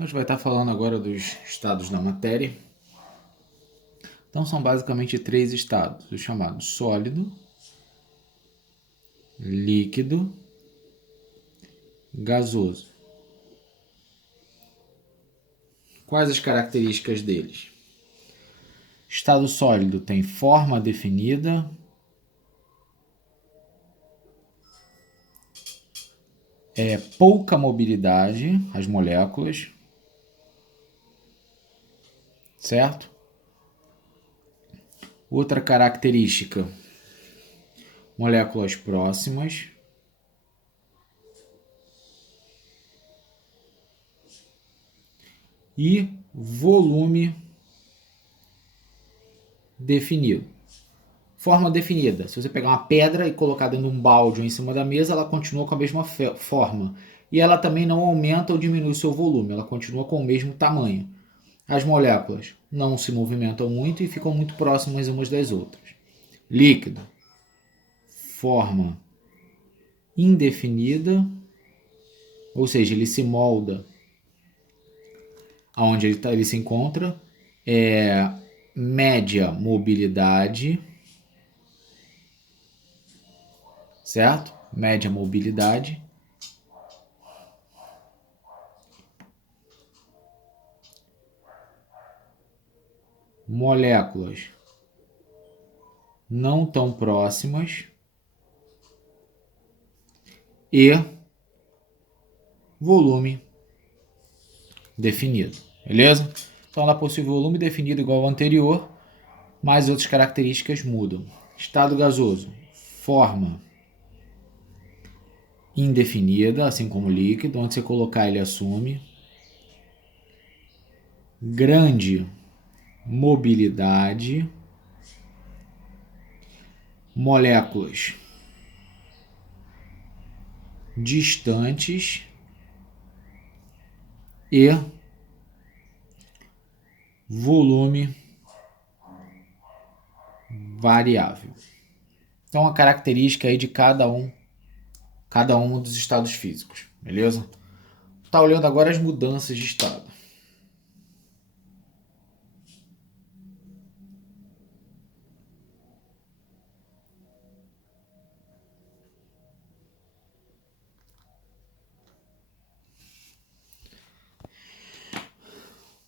Então, a gente vai estar falando agora dos estados da matéria. Então, são basicamente 3 estados, os chamados sólido, líquido, gasoso. Quais as características deles? Estado sólido tem forma definida, pouca mobilidade, as moléculas, certo? Outra característica, moléculas próximas. E volume definido. Forma definida. Se você pegar uma pedra e colocar dentro de um balde ou em cima da mesa, ela continua com a mesma forma. E ela também não aumenta ou diminui seu volume, ela continua com o mesmo tamanho. As moléculas não se movimentam muito e ficam muito próximas umas das outras. Líquido. Forma indefinida, ou seja, ele se molda aonde ele se encontra. Média mobilidade, certo? Média mobilidade. Moléculas não tão próximas. E volume definido. Beleza? Então ela possui volume definido igual ao anterior, mas outras características mudam. Estado gasoso. Forma indefinida, assim como o líquido, onde você colocar ele assume. Grande mobilidade. Moléculas distantes e volume variável. Então a característica aí de cada um dos estados físicos, beleza? Tá olhando agora as mudanças de estado.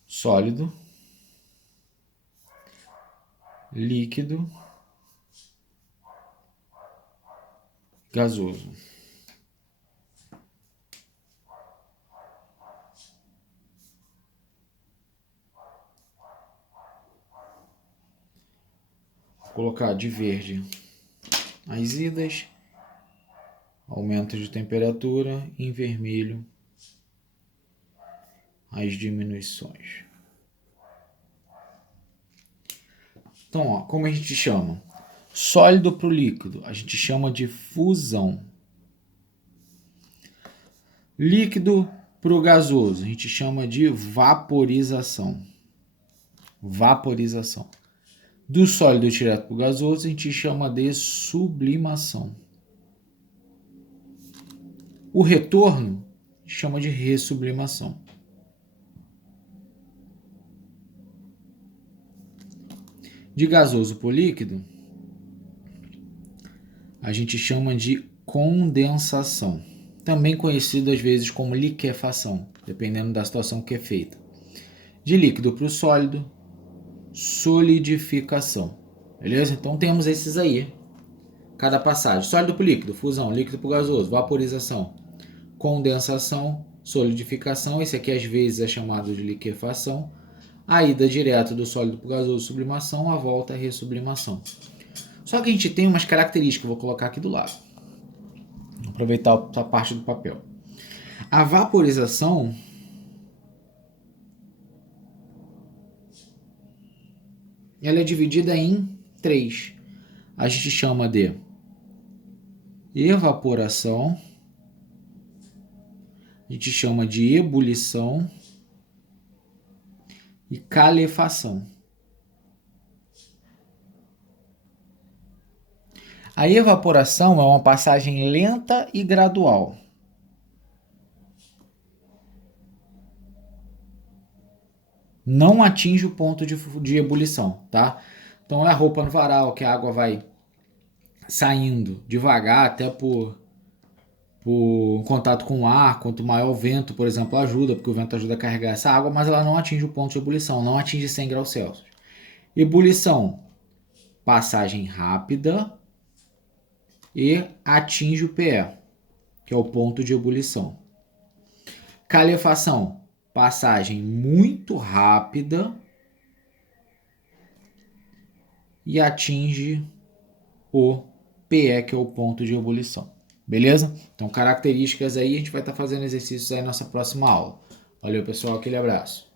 Sólido, líquido, gasoso. Vou colocar de verde as idas, aumento de temperatura, em vermelho as diminuições. Então, ó, como a gente chama? Sólido para o líquido, a gente chama de fusão. Líquido para o gasoso, a gente chama de vaporização. Vaporização. Do sólido direto para o gasoso, a gente chama de sublimação. O retorno chama de ressublimação. De gasoso para o líquido, a gente chama de condensação, também conhecido às vezes como liquefação, dependendo da situação que é feita. De líquido para o sólido, solidificação. Beleza? Então temos esses aí, cada passagem. Sólido para o líquido, fusão. Líquido para o gasoso, vaporização. Condensação, solidificação. Esse aqui às vezes é chamado de liquefação. A ida direta do sólido para o gasoso, sublimação. A volta, ressublimação. Só que a gente tem umas características, vou colocar aqui do lado. Vou aproveitar essa parte do papel. A vaporização ela é dividida em 3. A gente chama de evaporação, a gente chama de ebulição e calefação. A evaporação é uma passagem lenta e gradual. não atinge o ponto de ebulição, tá? Então é a roupa no varal, que a água vai saindo devagar, até por contato com o ar. Quanto maior o vento, por exemplo, ajuda, porque o vento ajuda a carregar essa água, mas ela não atinge o ponto de ebulição, não atinge 100 graus Celsius. Ebulição, passagem rápida e atinge o PE, que é o ponto de ebulição. Calefação, passagem muito rápida e atinge o PE, que é o ponto de ebulição. Beleza? Então, características aí, a gente vai estar fazendo exercícios aí na nossa próxima aula. Valeu, pessoal, aquele abraço.